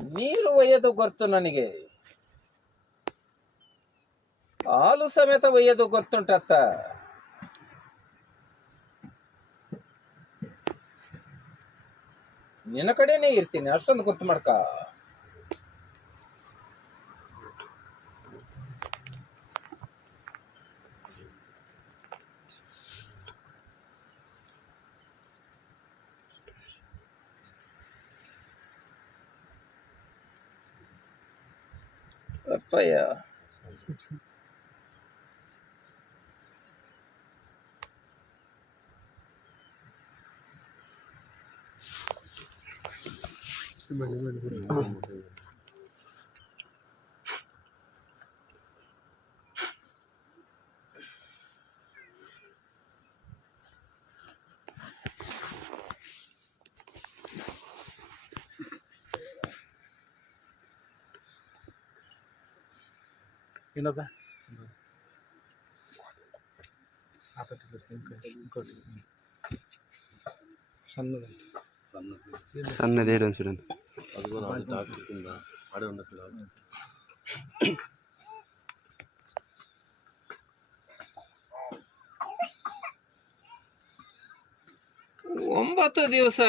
ನೀರು ಒಯ್ಯದು ಗೊತ್ತು ನನಗೆ. ಹಾಲು ಸಮೇತ ಒಯ್ಯೋದು ಗೊತ್ತುಂಟತ್ತ. ನಿನ್ನ ಕಡೆನೇ ಇರ್ತೀನಿ ಅಷ್ಟೊಂದು ಗೊತ್ತು ಮಾಡ್ಕ. apa ya Gimana, gimana, gimana. ಇನ್ನೊಬ್ಬ ఇంకోటి సన్నది సన్నది వేయడం చూడండి ಒಂಬತ್ತು ದಿವಸ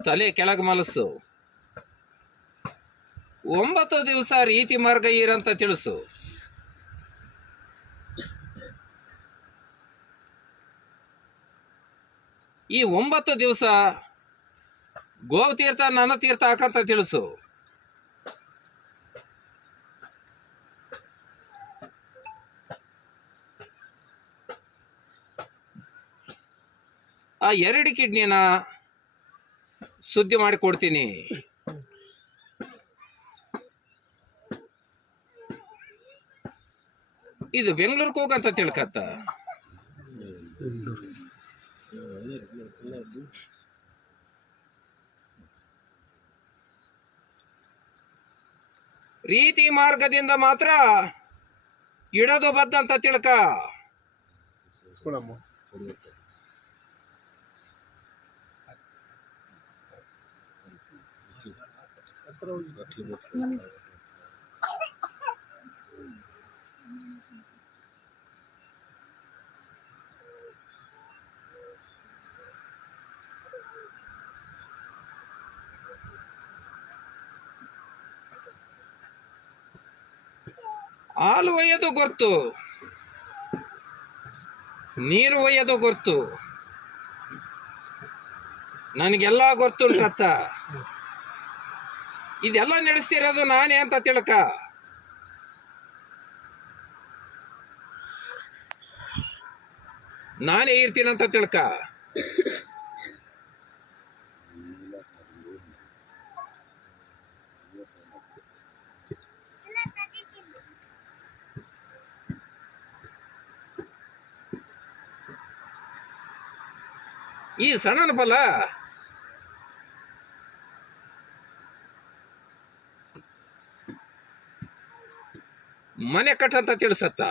ತಲೆ ಕೆಳಗೆ ಮಲಸು ಒಂಬತ್ತು ದಿವಸ ರೀತಿ ಮಾರ್ಗ ಇರಂತ ತಿಳಿಸು. ಈ ಒಂಬತ್ತು ದಿವಸ ಗೋವ ತೀರ್ಥ, ನನ್ನ ತೀರ್ಥ ಹಾಕಂತ ತಿಳಿಸು. ಆ ಎರಡು ಕಿಡ್ನಿನ ಸುದ್ದಿ ಮಾಡಿ ಇದು ಬೆಂಗಳೂರಿಗೆ ಹೋಗಂತ ತಿಳ್ಕತ್ತ. ರೀತಿ ಮಾರ್ಗದಿಂದ ಮಾತ್ರ ಇಡದು ಬದ್ದಂತ ತಿಳ್ಕ. ಹಾಲು ಒಯ್ಯೋದು ಗೊತ್ತು. ನೀರು ಒಯ್ಯೋದು ಗೊತ್ತು. ನನಗೆಲ್ಲ ಗೊತ್ತುಂಟತ್ತ. ಇದೆಲ್ಲ ನಡೆಸ್ತಿರೋದು ನಾನೇ ಅಂತ ತಿಳ್ಕ. ನಾನೇ ಇರ್ತೀನಂತ ತಿಳ್ಕ. ಈ ಸಣ್ಣನ ಫಲ ಮನೆ ಕಟ್ಟಂತ ತಿಳಿಸತ್ತ?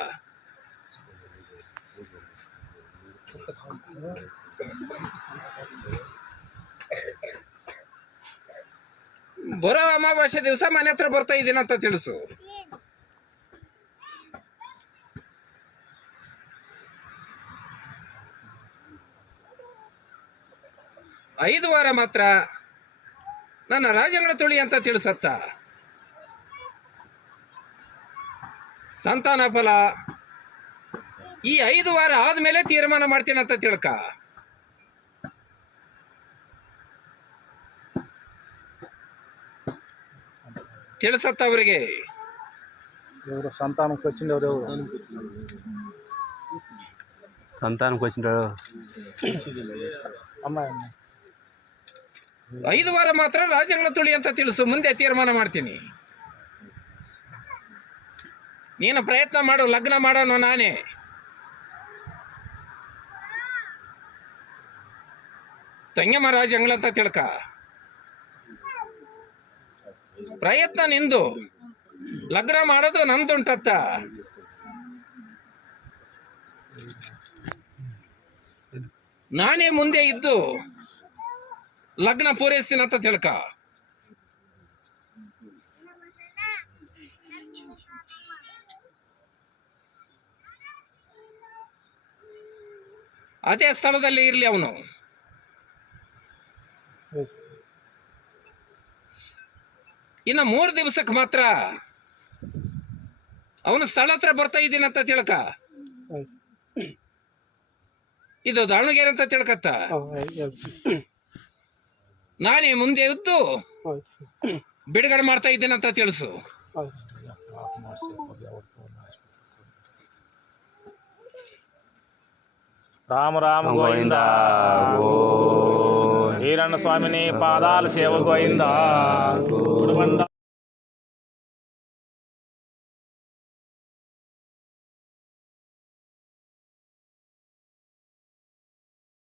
ಬರೋ ಅಮಾವಾಸ್ಯ ದಿವಸ ಮನೆ ಹತ್ರ ಬರ್ತಾ ಇದ್ದೀನಂತ ತಿಳಿಸು. ಐದು ವಾರ ಮಾತ್ರ ನನ್ನ ರಾಜಂಗಣ ತುಳಿ ಅಂತ ತಿಳಿಸತ್ತ. ಸಂತಾನ ಫಲ. ಈ ಐದು ವಾರ ಆದಮೇಲೆ ತೀರ್ಮಾನ ಅಂತ ತಿಳ್ಕ. ತಿಳಿಸತ್ತ ಅವರಿಗೆ. ಇವರು ಸಂತಾನ ಕೊಚ್ಚಿಂದವರು. ಸಂತಾನ ಕೊಚ್ಚಿಂದವರು. ಅಮ್ಮ. ಐದು ವಾರ ಮಾತ್ರ ರಾಜ್ಯಗಳ ತುಳಿ ಅಂತ ತಿಳಿಸು, ಮುಂದೆ ತೀರ್ಮಾನ ಮಾಡ್ತೀನಿ. ನೀನು ಪ್ರಯತ್ನ ಮಾಡು, ಲಗ್ನ ಮಾಡೋನು ನಾನೇ. ತಂಗಮ್ಮ ಅಂತ ತಿಳ್ಕ. ಪ್ರಯತ್ನ ನಿಂದು. ಲಗ್ನ ಮಾಡೋದು ನಂದುಂಟತ್ತ. ನಾನೇ ಮುಂದೆ ಇದ್ದು. ಲಗ್ನ ಪೂರೈಸ್ತೀನಿ ಅಂತ ತಿಳ್ಕ. ಅದೇ ಸ್ಥಳದಲ್ಲಿ ಇರಲಿ ಅವನು. ಇನ್ನ ಮೂರು ದಿವಸಕ್ಕೆ ಮಾತ್ರ ಅವನು ಸ್ಥಳ ಹತ್ರ ಬರ್ತಾ ಇದ್ದೀನಿ ಅಂತ ತಿಳ್ಕ. ಇದು ದಾವಣಗೆರೆ ಅಂತ ತಿಳ್ಕತ್ತ? ಎಸ್ ನಾನೇ ಮುಂದೆ ಇದ್ದು ಬಿಡುಗಡೆ ಮಾಡ್ತಾ ಇದ್ದೇನೆ ಅಂತ ತಿಳಿಸು. ರಾಮ ರಾಮ ಗೋವಿಂದ. ಹೀರಣ್ಣ ಸ್ವಾಮಿನಿ ಪಾದಾಲ ಸೇವ ಗೋವಿಂದ.